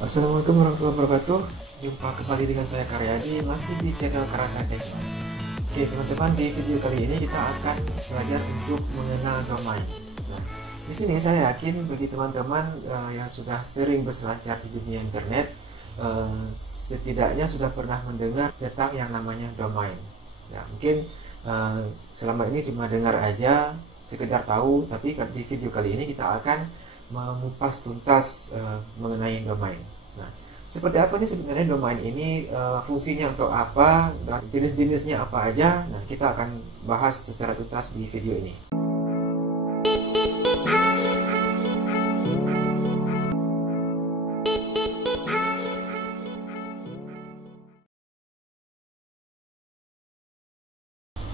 Assalamualaikum warahmatullahi wabarakatuh. Jumpa kembali dengan saya Karyadi, masih di channel Karata Tech. Oke teman-teman, di video kali ini kita akan belajar untuk mengenal domain. Nah, di sini saya yakin bagi teman-teman yang sudah sering berselancar di dunia internet, setidaknya sudah pernah mendengar tentang yang namanya domain. Ya, mungkin selama ini cuma dengar aja, sekedar tahu, tapi di video kali ini kita akan mengupas tuntas mengenai domain. Nah, seperti apa nih sebenarnya domain ini, fungsinya untuk apa, dan jenis-jenisnya apa aja. Nah, kita akan bahas secara tuntas di video ini.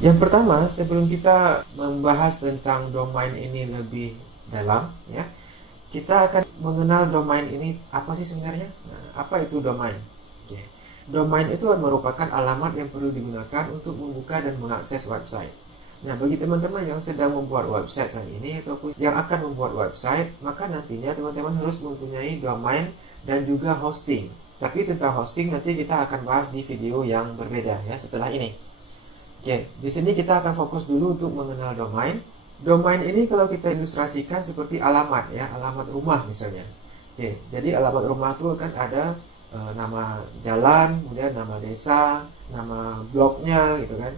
Yang pertama, sebelum kita membahas tentang domain ini lebih dalam, ya, kita akan mengenal domain ini apa sih sebenarnya. Nah, apa itu domain? Oke. Domain itu merupakan alamat yang perlu digunakan untuk membuka dan mengakses website. Nah, bagi teman-teman yang sedang membuat website saat ini ataupun yang akan membuat website, maka nantinya teman-teman harus mempunyai domain dan juga hosting. Tapi tentang hosting nanti kita akan bahas di video yang berbeda ya setelah ini. Oke, di sini kita akan fokus dulu untuk mengenal domain. Domain ini kalau kita ilustrasikan seperti alamat ya, alamat rumah misalnya. Oke, jadi alamat rumah itu kan ada nama jalan, kemudian nama desa, nama bloknya gitu kan.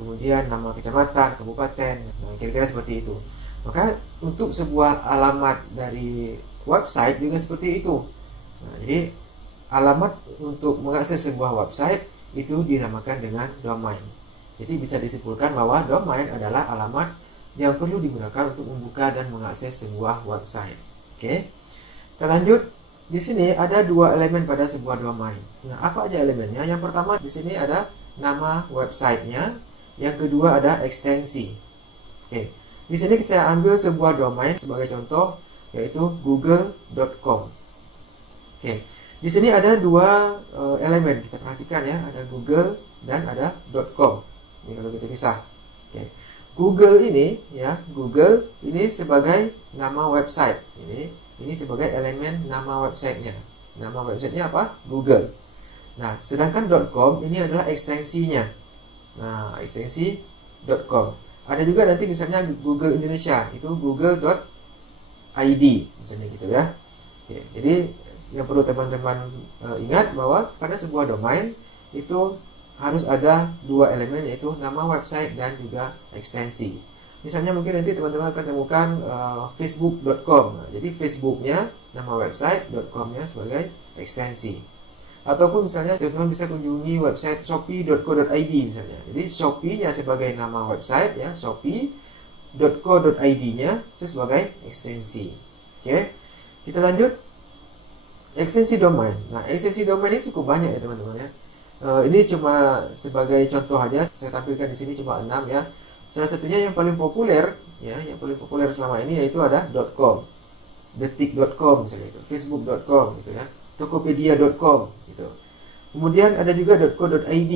Kemudian nama kecamatan, kabupaten. Nah, kira-kira seperti itu. Maka untuk sebuah alamat dari website juga seperti itu. Nah, jadi alamat untuk mengakses sebuah website itu dinamakan dengan domain. Jadi bisa disimpulkan bahwa domain adalah alamat yang perlu digunakan untuk membuka dan mengakses sebuah website. Oke, kita lanjut. Di sini ada dua elemen pada sebuah domain. Nah, apa aja elemennya? Yang pertama di sini ada nama websitenya. Yang kedua ada ekstensi. Oke, di sini saya ambil sebuah domain sebagai contoh, yaitu google.com. Oke, di sini ada dua elemen. Kita perhatikan ya, ada Google dan ada .com. Ini kalau kita pisah. Oke. Google ini ya, Google ini sebagai nama website. Ini sebagai elemen nama websitenya. Nama websitenya apa? Google. Nah, sedangkan .com ini adalah ekstensinya. Nah, ekstensi .com. Ada juga nanti misalnya Google Indonesia, itu google.id misalnya gitu ya. Oke, jadi yang perlu teman-teman ingat bahwa pada sebuah domain itu harus ada dua elemen, yaitu nama website dan juga ekstensi. Misalnya mungkin nanti teman-teman akan temukan facebook.com. Nah, jadi facebooknya nama website, .com-nya sebagai ekstensi. Ataupun misalnya teman-teman bisa kunjungi website shopee.co.id misalnya. Jadi shopee-nya sebagai nama website ya, shopee.co.id-nya itu sebagai ekstensi. Oke. Kita lanjut. Ekstensi domain. Nah, ekstensi domain ini cukup banyak ya teman-teman ya. Ini cuma sebagai contoh aja, saya tampilkan di sini cuma 6 ya. Salah satunya yang paling populer ya, yang paling populer selama ini yaitu ada .com, detik.com misalnya itu, facebook.com gitu ya, tokopedia.com gitu. Kemudian ada juga .co.id.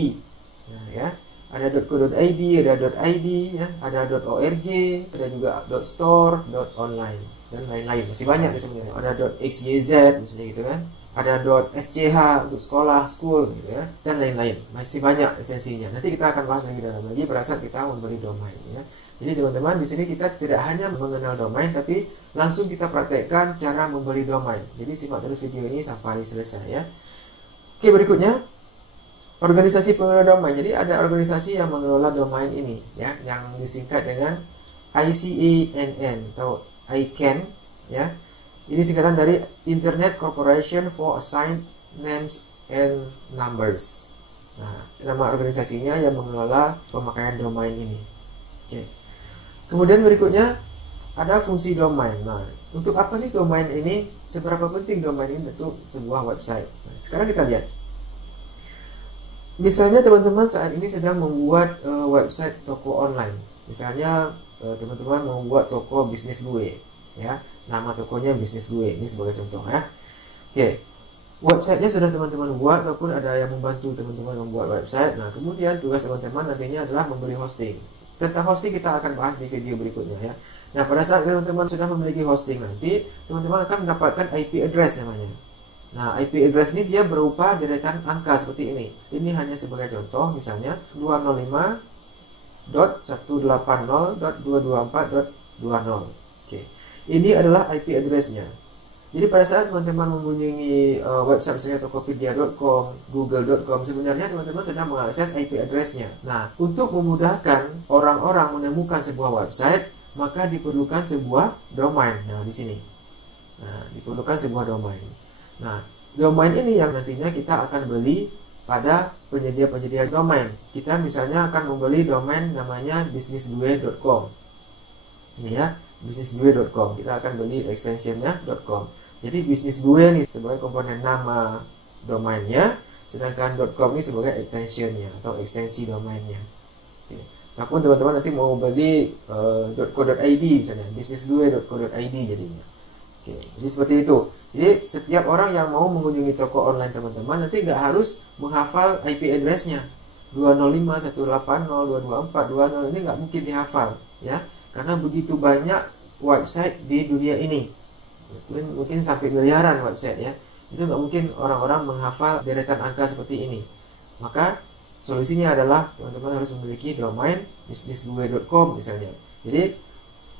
Nah, ya, ada .co.id, ada .id ya, ada .org, ada juga .store, .online dan lain-lain. Masih banyak nih sebenarnya. Ada .xyz misalnya gitu kan. Ada .sch untuk sekolah, school gitu ya, dan lain-lain. Masih banyak esensinya. Nanti kita akan bahas lebih dalam lagi pada saat kita membeli domain ya. Jadi teman-teman, di sini kita tidak hanya mengenal domain, tapi langsung kita praktekkan cara membeli domain. Jadi simak terus video ini sampai selesai ya. Oke, berikutnya organisasi pengelola domain. Jadi ada organisasi yang mengelola domain ini ya, yang disingkat dengan ICANN atau ICANN ya. Ini singkatan dari Internet Corporation for Assigned Names and Numbers. Nah, nama organisasinya yang mengelola pemakaian domain ini. Oke. Kemudian berikutnya ada fungsi domain. Nah, untuk apa sih domain ini? Seberapa penting domain ini untuk sebuah website? Nah, sekarang kita lihat. Misalnya teman-teman saat ini sedang membuat website toko online. Misalnya teman-teman membuat toko bisnis gue, ya. Nama tokonya bisnis gue, ini sebagai contoh ya. Oke, websitenya sudah teman-teman buat ataupun ada yang membantu teman-teman membuat website. Nah, kemudian tugas teman-teman nantinya adalah membeli hosting. Tentang hosting kita akan bahas di video berikutnya ya. Nah, pada saat teman-teman sudah memiliki hosting nanti, teman-teman akan mendapatkan IP address namanya. Nah, IP address ini dia berupa deretan angka seperti ini. Ini hanya sebagai contoh, misalnya 205.180.224.20. Oke. Ini adalah IP address-nya. Jadi pada saat teman-teman mengunjungi website misalnya tokopedia.com, google.com, sebenarnya teman-teman sedang mengakses IP address-nya. Nah, untuk memudahkan orang-orang menemukan sebuah website, maka diperlukan sebuah domain. Nah, di sini. Nah, diperlukan sebuah domain. Nah, domain ini yang nantinya kita akan beli pada penyedia-penyedia domain. Kita misalnya akan membeli domain namanya bisnisgue.com. Ini ya, bisnisgue.com. Kita akan beli extensionnya .com. Jadi bisnisgue ini sebagai komponen nama domainnya, sedangkan .com ini sebagai extensionnya atau ekstensi domainnya. Oke. Ataupun teman-teman nanti mau beli .co.id misalnya, bisnisgue.co.id jadinya. Oke, jadi seperti itu. Jadi setiap orang yang mau mengunjungi toko online teman-teman nanti nggak harus menghafal IP address-nya 205.180.224.20 ini nggak mungkin dihafal ya, karena begitu banyak website di dunia ini, mungkin sampai miliaran website ya, itu nggak mungkin orang-orang menghafal deretan angka seperti ini. Maka solusinya adalah teman-teman harus memiliki domain bisnisgue.com misalnya. Jadi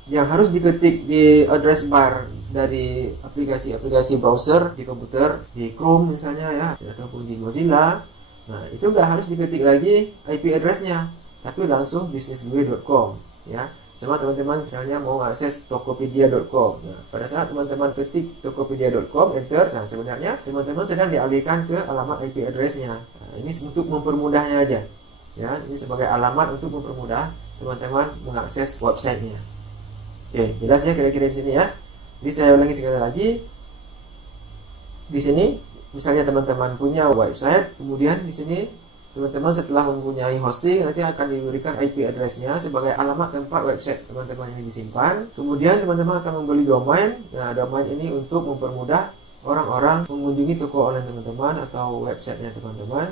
yang harus diketik di address bar dari aplikasi-aplikasi browser di komputer, di Chrome misalnya ya, ataupun di Mozilla, nah itu nggak harus diketik lagi IP address-nya, tapi langsung bisnisgue.com ya. Sama teman-teman misalnya mau akses tokopedia.com. Nah, pada saat teman-teman ketik tokopedia.com, enter, nah sebenarnya teman-teman sedang dialihkan ke alamat IP address-nya. Nah, ini untuk mempermudahnya aja ya, ini sebagai alamat untuk mempermudah teman-teman mengakses website-nya. Oke, jelas ya kira-kira di sini ya. Jadi saya ulangi sekali lagi. Di sini misalnya teman-teman punya website, kemudian di sini teman-teman setelah mempunyai hosting nanti akan diberikan IP address-nya sebagai alamat tempat website teman-teman ini disimpan. Kemudian teman-teman akan membeli domain. Nah, domain ini untuk mempermudah orang-orang mengunjungi toko online teman-teman atau websitenya teman-teman.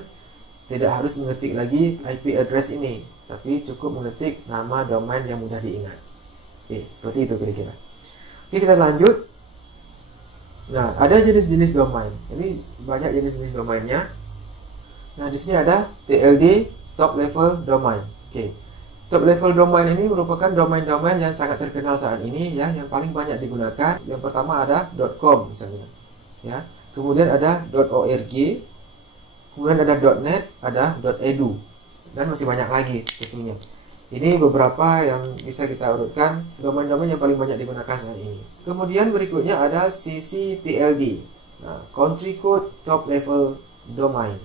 Tidak harus mengetik lagi IP address ini, tapi cukup mengetik nama domain yang mudah diingat. Oke, seperti itu kira-kira. Oke, kita lanjut. Nah, ada jenis-jenis domain. Ini banyak jenis-jenis domainnya. Nah, di sini ada TLD, top level domain. Oke. Top level domain ini merupakan domain-domain yang sangat terkenal saat ini ya, yang paling banyak digunakan. Yang pertama ada .com misalnya. Ya. Kemudian ada .org, kemudian ada .net, ada .edu, dan masih banyak lagi tentunya. Ini beberapa yang bisa kita urutkan domain-domain yang paling banyak digunakan saat ini. Kemudian berikutnya ada CCTLD. Nah, Country Code Top Level Domain.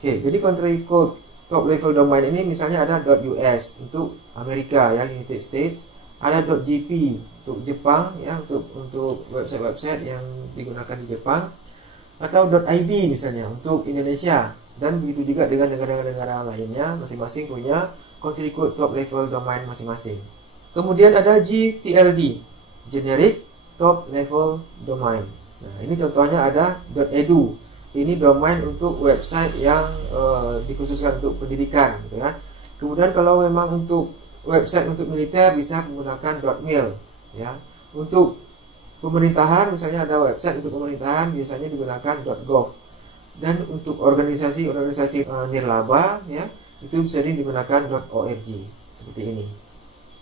Oke, jadi Country Code Top Level Domain ini misalnya ada .US untuk Amerika ya, United States, ada .gp untuk Jepang ya, untuk website-website yang digunakan di Jepang, atau .id misalnya untuk Indonesia, dan begitu juga dengan negara-negara lainnya, masing-masing punya Country Code Top Level Domain masing-masing. Kemudian ada GTLD, Generic Top Level Domain. Nah, ini contohnya ada .edu. Ini domain untuk website yang dikhususkan untuk pendidikan, gitu ya. Kemudian kalau memang untuk website untuk militer bisa menggunakan .mil, ya. Untuk pemerintahan misalnya ada website untuk pemerintahan biasanya digunakan .gov. Dan untuk organisasi-organisasi nirlaba, ya, itu sering digunakan .org seperti ini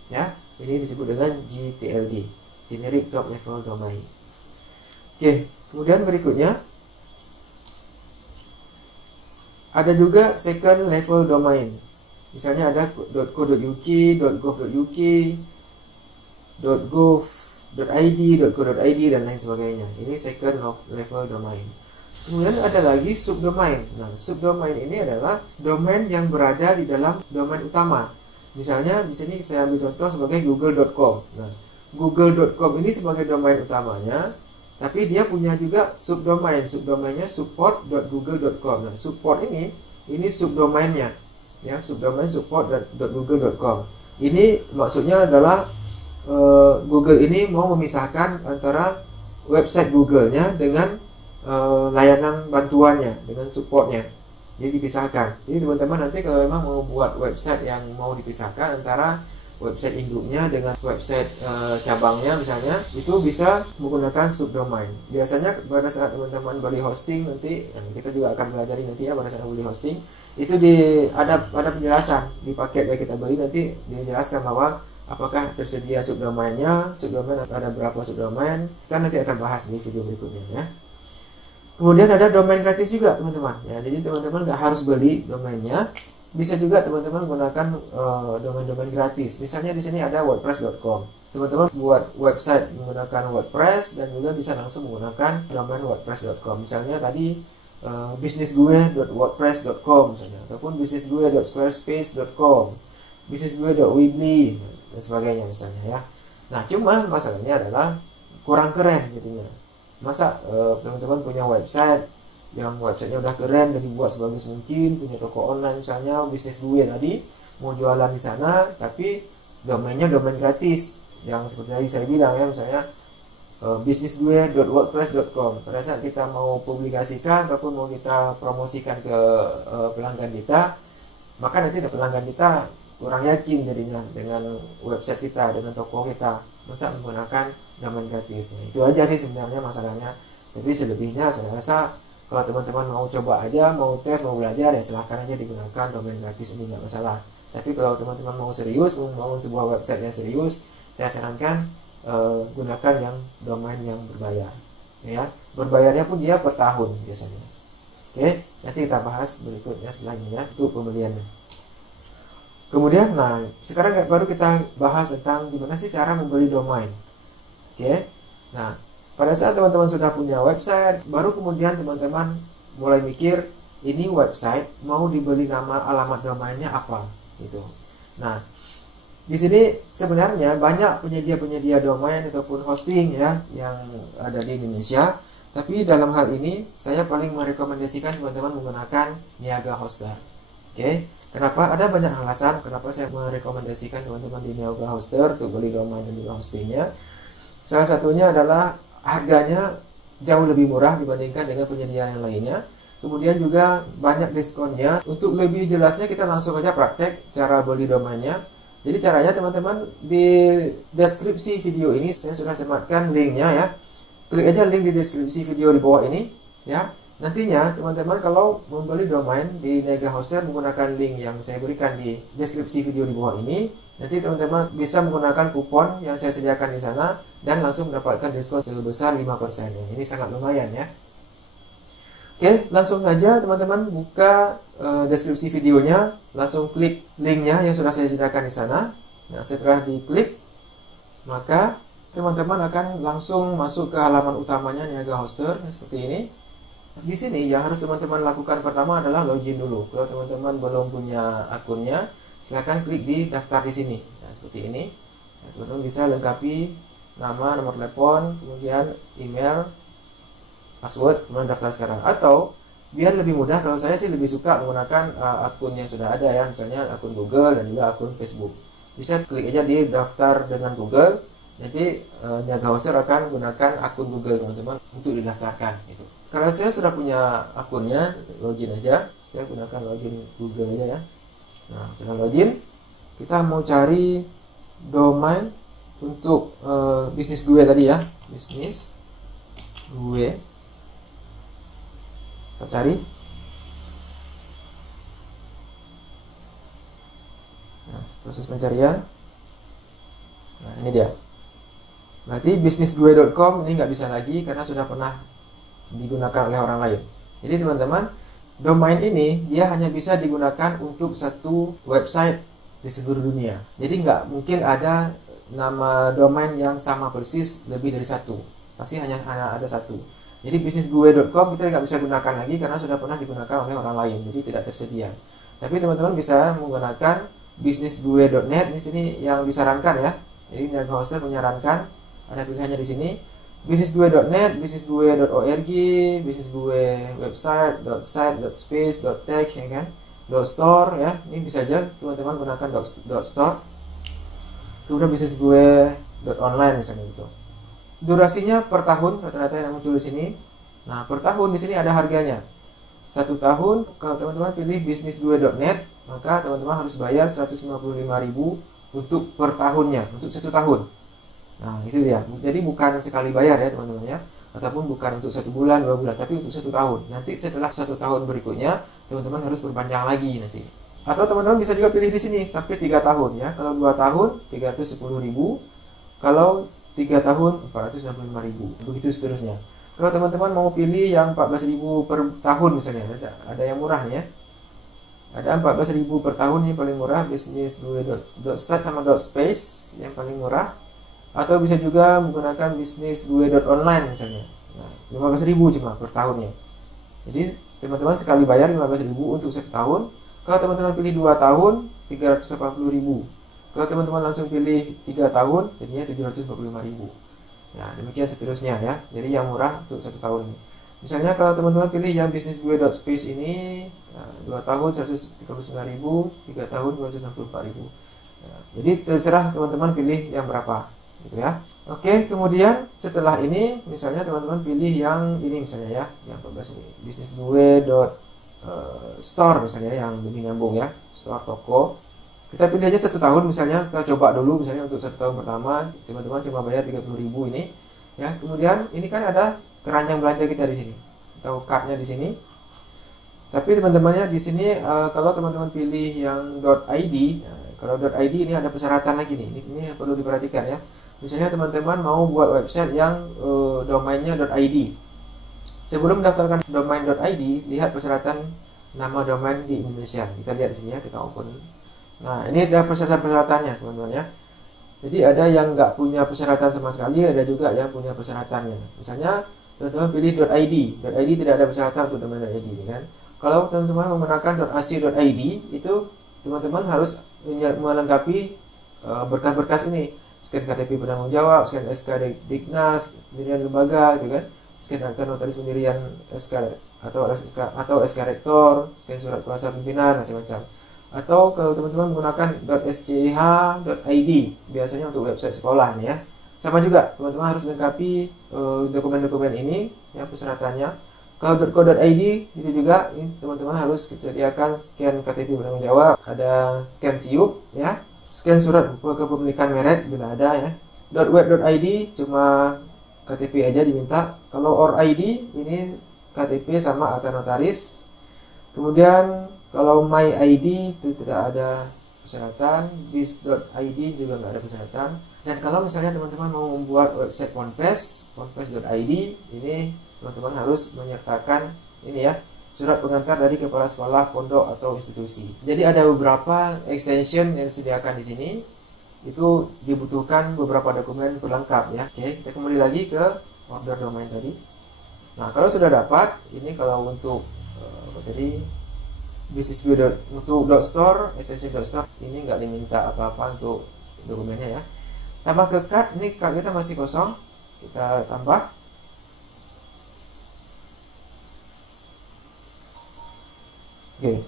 ya. Ini disebut dengan GTLD, Generic Top Level Domain. Oke, kemudian berikutnya ada juga second level domain. Misalnya ada .co.uk, .gov.uk, .gov.id, .co.id, dan lain sebagainya. Ini second level domain. Kemudian ada lagi subdomain. Nah, subdomain ini adalah domain yang berada di dalam domain utama. Misalnya di sini saya ambil contoh sebagai google.com. Nah, google.com ini sebagai domain utamanya, tapi dia punya juga subdomain. Subdomainnya support.google.com. Nah, support ini subdomainnya. Ya, subdomain support.google.com. Ini maksudnya adalah Google ini mau memisahkan antara website Google-nya dengan layanan bantuannya, dengan supportnya. Jadi dipisahkan. Jadi teman-teman nanti kalau memang mau buat website yang mau dipisahkan antara website induknya dengan website cabangnya misalnya, itu bisa menggunakan subdomain. Biasanya pada saat teman-teman beli hosting nanti, kita juga akan pelajari nanti ya, pada saat beli hosting itu ada penjelasan di paket yang kita beli, nanti dijelaskan bahwa apakah tersedia subdomainnya, subdomain ada berapa subdomain, kita nanti akan bahas di video berikutnya ya. Kemudian ada domain gratis juga teman-teman ya, jadi teman-teman nggak harus beli domainnya, bisa juga teman-teman menggunakan domain-domain gratis. Misalnya di sini ada wordpress.com, teman-teman buat website menggunakan WordPress dan juga bisa langsung menggunakan domain wordpress.com. Misalnya tadi bisnisgue.wordpress.com misalnya, ataupun bisnisgue.squarespace.com, bisnisgue.weebly dan sebagainya misalnya ya. Nah, cuman masalahnya adalah kurang keren jadinya. Masa teman-teman punya website yang websitenya udah keren dan dibuat sebagus mungkin, punya toko online misalnya, bisnis gue tadi mau jualan di sana, tapi domainnya domain gratis yang seperti tadi saya bilang ya, misalnya bisnisgue.wordpress.com. Pada saat kita mau publikasikan ataupun mau kita promosikan ke pelanggan kita, maka nanti pelanggan kita kurang yakin jadinya dengan website kita, dengan toko kita, masa menggunakan domain gratisnya. Itu aja sih sebenarnya masalahnya. Tapi selebihnya saya rasa kalau teman-teman mau coba aja, mau tes, mau belajar, ya silahkan aja digunakan domain gratis, ini nggak masalah. Tapi kalau teman-teman mau serius, mau membangun sebuah website yang serius, saya sarankan gunakan yang domain yang berbayar ya. Berbayarnya pun dia per tahun biasanya. Oke, nanti kita bahas berikutnya setelah ini ya, untuk pembeliannya. Kemudian, nah sekarang baru kita bahas tentang gimana sih cara membeli domain. Oke, nah pada saat teman-teman sudah punya website, baru kemudian teman-teman mulai mikir, ini website mau dibeli nama alamat domainnya apa gitu. Nah, di sini sebenarnya banyak penyedia-penyedia domain ataupun hosting ya yang ada di Indonesia. Tapi dalam hal ini saya paling merekomendasikan teman-teman menggunakan Niaga Hoster. Oke, kenapa? Ada banyak alasan kenapa saya merekomendasikan teman-teman di Niaga Hoster untuk beli domain dan juga hostingnya. Salah satunya adalah harganya jauh lebih murah dibandingkan dengan penyedia yang lainnya. Kemudian juga banyak diskonnya. Untuk lebih jelasnya kita langsung aja praktek cara beli domainnya. Jadi caranya teman-teman di deskripsi video ini saya sudah sematkan linknya ya. Klik aja link di deskripsi video di bawah ini ya. Nantinya teman-teman kalau membeli domain di Niaga Hoster menggunakan link yang saya berikan di deskripsi video di bawah ini, nanti teman-teman bisa menggunakan kupon yang saya sediakan di sana dan langsung mendapatkan diskon sebesar 5% ya. Ini sangat lumayan ya. Oke, langsung saja teman-teman buka deskripsi videonya, langsung klik linknya yang sudah saya sediakan di sana. Nah, setelah diklik, maka teman-teman akan langsung masuk ke halaman utamanya Niaga Hoster seperti ini. Di sini yang harus teman-teman lakukan pertama adalah login dulu. Kalau teman-teman belum punya akunnya, silahkan klik di daftar di sini. Nah, seperti ini. Nah, teman-teman bisa lengkapi nama, nomor telepon, kemudian email, password, kemudian daftar sekarang. Atau biar lebih mudah, kalau saya sih lebih suka menggunakan akun yang sudah ada ya, misalnya akun Google dan juga akun Facebook. Bisa klik aja di daftar dengan Google. Nanti Niaga Hoster akan gunakan akun Google teman-teman untuk didaftarkan gitu. Kalau saya sudah punya akunnya, login aja. Saya gunakan login Google aja ya. Nah, sudah login, kita mau cari domain untuk bisnis gue tadi ya, bisnis gue. Kita cari. Nah, proses pencarian. Nah, ini dia. Berarti bisnisgue.com ini nggak bisa lagi karena sudah pernah digunakan oleh orang lain. Jadi teman-teman, domain ini dia hanya bisa digunakan untuk satu website di seluruh dunia. Jadi nggak mungkin ada nama domain yang sama persis lebih dari satu. Pasti hanya ada satu. Jadi bisnisgue.com kita nggak bisa gunakan lagi karena sudah pernah digunakan oleh orang lain. Jadi tidak tersedia. Tapi teman-teman bisa menggunakan bisnisgue.net. Di sini yang disarankan ya. Jadi Niaga Hoster menyarankan ada pilihannya di sini. bisnisgue.net, bisnisgue.org, bisnisgue website, .site, .space, .tech ya kan, .store ya. Ini bisa aja teman-teman gunakan .store. Kemudian bisnisgue.online misalnya gitu. Durasinya per tahun rata-rata yang muncul di sini. Nah, per tahun di sini ada harganya. 1 tahun kalau teman-teman pilih bisnisgue.net, maka teman-teman harus bayar 155.000 untuk per tahunnya, untuk 1 tahun. Nah, itu dia. Jadi bukan sekali bayar ya teman-teman ya, ataupun bukan untuk 1 bulan, 2 bulan, tapi untuk 1 tahun. Nanti setelah 1 tahun berikutnya, teman-teman harus berpanjang lagi nanti. Atau teman-teman bisa juga pilih di sini sampai 3 tahun ya. Kalau 2 tahun 310.000, kalau 3 tahun 465.000, begitu seterusnya. Kalau teman-teman mau pilih yang 14.000 per tahun misalnya, ada yang murah ya. Ada 14.000 per tahun yang paling murah, bisnis gue.site sama .space yang paling murah. Atau bisa juga menggunakan bisnis gue.online misalnya. Nah, 15.000 cuma per tahunnya. Jadi teman-teman sekali bayar 15.000 untuk 1 tahun. Kalau teman-teman pilih 2 tahun 380.000. Kalau teman-teman langsung pilih 3 tahun jadinya 745.000. Nah, demikian seterusnya ya. Jadi yang murah untuk 1 tahun. Misalnya kalau teman-teman pilih yang bisnis gue.space ini, 2 tahun 139.000, 3 tahun 264.000. Nah, jadi terserah teman-teman pilih yang berapa gitu ya. Oke, kemudian setelah ini misalnya teman-teman pilih yang ini misalnya ya, yang 14 ini, bisnis gue.store misalnya yang lebih nyambung ya, store toko. Kita pilih aja 1 tahun misalnya, kita coba dulu misalnya untuk 1 tahun pertama, teman-teman cuma bayar 30.000 ini ya. Kemudian ini kan ada keranjang belanja kita di sini atau cardnya di sini. Tapi teman-temannya di sini kalau teman-teman pilih yang .id, kalau .id ini ada persyaratan lagi nih. Ini perlu diperhatikan ya. Misalnya teman-teman mau buat website yang domainnya .id. Sebelum mendaftarkan domain.id, lihat persyaratan nama domain di Indonesia. Kita lihat di sini ya, kita open. Nah, ini ada persyaratan-persyaratannya, teman-teman ya. Jadi ada yang nggak punya persyaratan sama sekali, ada juga yang punya persyaratannya. Misalnya teman-teman pilih .id. .id tidak ada persyaratan untuk domain.id ini kan. Kalau teman-teman menggunakan .ac.id, itu teman-teman harus melengkapi berkas-berkas ini. Scan KTP penanggung jawab, scan SK Diknas, pendirian lembaga, gitu kan. Scan akta notaris pendirian SK atau SK rektor, scan surat kuasa pimpinan, macam-macam. Atau kalau teman-teman menggunakan .sch.id, biasanya untuk website sekolah nih ya. Sama juga, teman-teman harus melengkapi dokumen-dokumen ini, ya persyaratannya. Kalau .co.id itu juga, teman-teman harus sediakan scan KTP penanggung jawab, ada scan SIUP, ya. Scan surat kepemilikan merek bila ada ya. .web.id cuma KTP aja diminta. Kalau ORID ini KTP sama akta notaris. Kemudian kalau MyID itu tidak ada persyaratan. Biz.id juga nggak ada persyaratan. Dan kalau misalnya teman-teman mau membuat website ponpes.id, ini teman-teman harus menyertakan ini ya, surat pengantar dari kepala sekolah, pondok atau institusi. Jadi ada beberapa extension yang disediakan di sini. Itu dibutuhkan beberapa dokumen pelengkap ya. Oke, kita kembali lagi ke order domain tadi. Nah, kalau sudah dapat, ini kalau untuk tadi bisnis untuk .store, extension .store, ini nggak diminta apa-apa untuk dokumennya ya. Tambah ke card, ini card kita masih kosong. Kita tambah. Oke.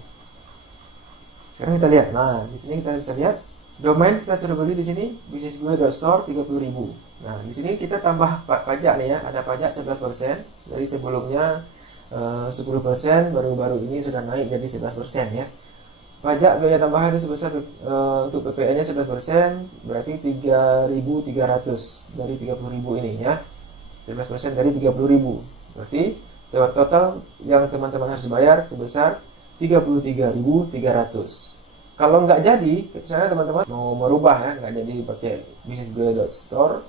Sekarang kita lihat. Nah, di sini kita bisa lihat domain kita sudah beli di sini bisnisgue.store 30.000. Nah, di sini kita tambah pajak nih ya, ada pajak 11% dari sebelumnya 10%, baru-baru ini sudah naik jadi 11% ya. Pajak biaya tambahan itu sebesar untuk PPN-nya 11%, berarti 3.300 dari 30.000 ini ya. 11% dari 30.000. Berarti total yang teman-teman harus bayar sebesar 33.300. Kalau nggak jadi, misalnya teman-teman mau merubah ya, nggak jadi pakai bisnisgue.store,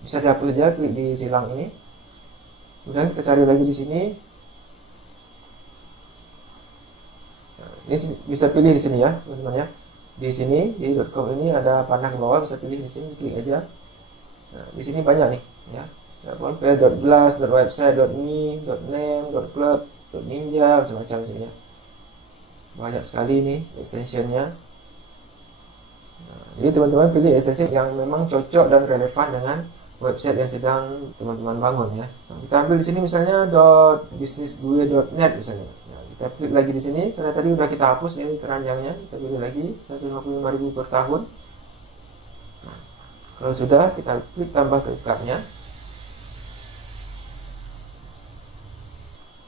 bisa dihapus aja, klik di silang ini. Kemudian kita cari lagi di sini. Nah, ini bisa pilih di sini ya, teman-teman ya. Di sini di .com ini ada panah ke bawah, bisa pilih di sini, klik aja. Nah, di sini banyak nih ya. .glass, .website, .me, .name, .club, .ninja, macam-macam di sini ya. Banyak sekali nih extensionnya. Nah, jadi teman-teman pilih extension yang memang cocok dan relevan dengan website yang sedang teman-teman bangun ya. Nah, kita ambil di sini misalnya .businessgue.net misalnya. Nah, kita klik lagi di sini karena tadi udah kita hapus ini keranjangnya. Kita pilih lagi 155.000 per tahun. Nah, kalau sudah kita klik tambah ke cardnya.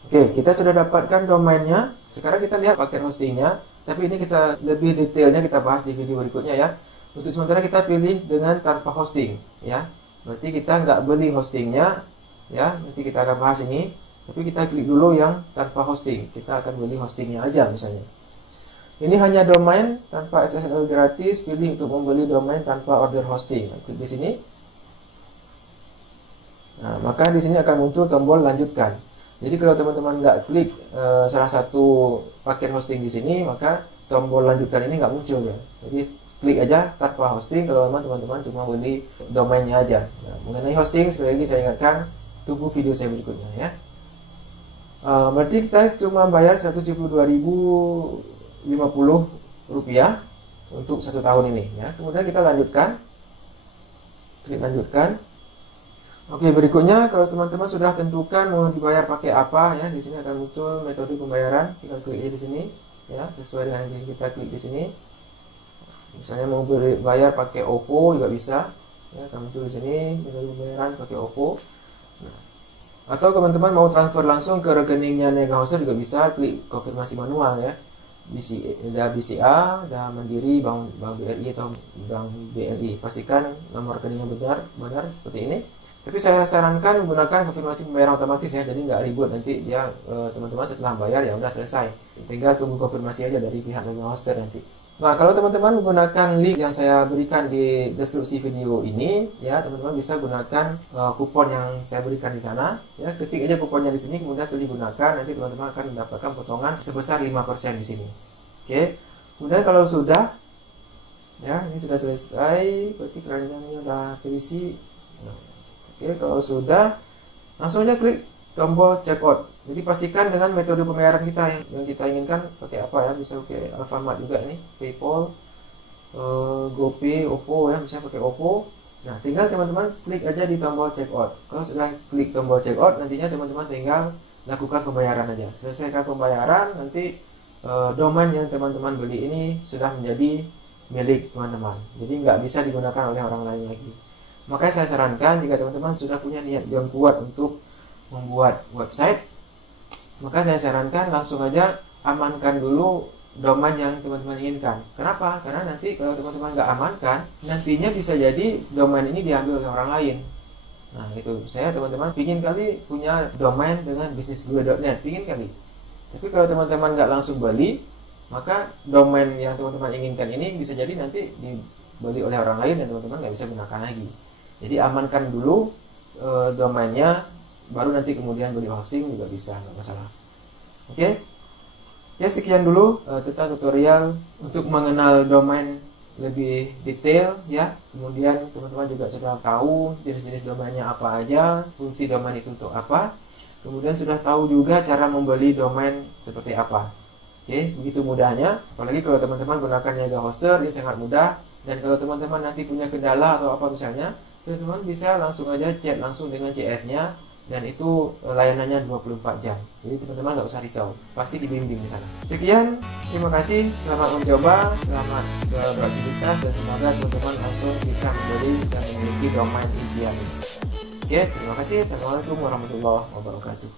Oke, kita sudah dapatkan domainnya. Sekarang kita lihat paket hostingnya. Tapi ini kita lebih detailnya kita bahas di video berikutnya ya. Untuk sementara kita pilih dengan tanpa hosting, ya. Berarti kita nggak beli hostingnya, ya. Nanti kita akan bahas ini. Tapi kita klik dulu yang tanpa hosting. Kita akan beli hostingnya aja misalnya. Ini hanya domain tanpa SSL gratis. Pilih untuk membeli domain tanpa order hosting. Klik di sini. Nah, maka di sini akan muncul tombol lanjutkan. Jadi kalau teman-teman nggak klik salah satu paket hosting di sini, maka tombol lanjutkan ini nggak muncul ya. Jadi klik aja tanpa hosting kalau memang teman-teman cuma beli domainnya aja. Nah, mengenai hosting sekali lagi saya ingatkan, tunggu video saya berikutnya ya. Berarti kita cuma bayar 172.050 rupiah untuk 1 tahun ini ya. Kemudian kita lanjutkan, klik lanjutkan. Oke, berikutnya kalau teman-teman sudah tentukan mau dibayar pakai apa ya, di sini akan muncul metode pembayaran. Tinggal klik aja di sini ya, sesuai dengan yang kita klik di sini. Misalnya mau bayar pakai OVO juga bisa ya, akan muncul di sini metode pembayaran pakai OVO. Nah, atau teman-teman mau transfer langsung ke rekeningnya Negahoster juga bisa, klik konfirmasi manual ya. BCA, ada Mandiri, Bank BRI atau Bank BRI. Pastikan nomor rekeningnya benar seperti ini. Tapi saya sarankan menggunakan konfirmasi pembayaran otomatis ya, jadi nggak ribut nanti dia teman-teman setelah bayar ya udah selesai. Tinggal tunggu konfirmasi aja dari pihak Negahoster nanti. Nah, kalau teman-teman menggunakan link yang saya berikan di deskripsi video ini, ya teman-teman bisa gunakan kupon yang saya berikan di sana. Ya, ketik aja kuponnya di sini, kemudian pilih gunakan. Nanti teman-teman akan mendapatkan potongan sebesar 5% di sini. Oke. Kemudian kalau sudah, ya ini sudah selesai, berarti keranjangnya sudah terisi. Oke, kalau sudah, langsung aja klik tombol checkout. Jadi pastikan dengan metode pembayaran kita yang kita inginkan pakai apa ya, bisa pakai Alfamart juga ini, PayPal, GoPay, OVO ya, bisa pakai OVO. Nah, tinggal teman-teman klik aja di tombol checkout. Kalau sudah klik tombol checkout, nantinya teman-teman tinggal lakukan pembayaran aja. Selesaikan pembayaran, nanti domain yang teman-teman beli ini sudah menjadi milik teman-teman. Jadi nggak bisa digunakan oleh orang lain lagi. Makanya saya sarankan jika teman-teman sudah punya niat yang kuat untuk membuat website, maka saya sarankan langsung aja amankan dulu domain yang teman-teman inginkan. Kenapa? Karena nanti kalau teman-teman nggak amankan, nantinya bisa jadi domain ini diambil oleh orang lain. Nah itu, saya teman-teman pingin kali punya domain dengan bisnis2.net, pingin kali. Tapi kalau teman-teman nggak langsung beli, maka domain yang teman-teman inginkan ini bisa jadi nanti dibeli oleh orang lain dan teman-teman nggak bisa gunakan lagi. Jadi amankan dulu domainnya, baru nanti kemudian beli hosting juga bisa, nggak masalah. Oke, ya sekian dulu tentang tutorial untuk mengenal domain lebih detail ya. Kemudian teman-teman juga sudah tahu jenis-jenis domainnya apa aja, fungsi domain itu untuk apa. Kemudian sudah tahu juga cara membeli domain seperti apa. Oke, begitu mudahnya. Apalagi kalau teman-teman gunakan Negahoster, ini sangat mudah. Dan kalau teman-teman nanti punya kendala atau apa misalnya, teman-teman bisa langsung aja chat langsung dengan CS-nya. Dan itu layanannya 24 jam. Jadi teman-teman nggak usah risau, pasti dibimbing di sana. Sekian, terima kasih, selamat mencoba, selamat beraktivitas, dan semoga teman-teman langsung bisa membeli dan memiliki domain impian. Oke, terima kasih. Assalamualaikum warahmatullahi wabarakatuh.